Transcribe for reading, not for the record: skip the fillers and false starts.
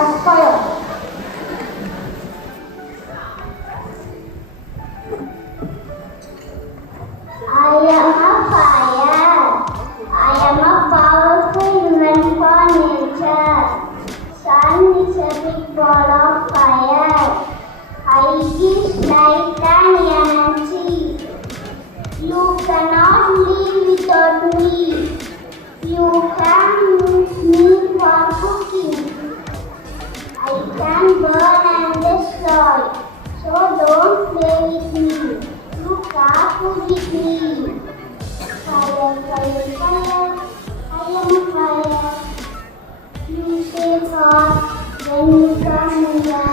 aspire. I am a fire. I am a powerful human for nature. Sun is a big ball of fire. I give light and energy. You cannot live without me. You can use me for cooking. I can burn and destroy. So don't play with me. You can't with me. Fire, fire, fire. I am fire. You say hot when you come near.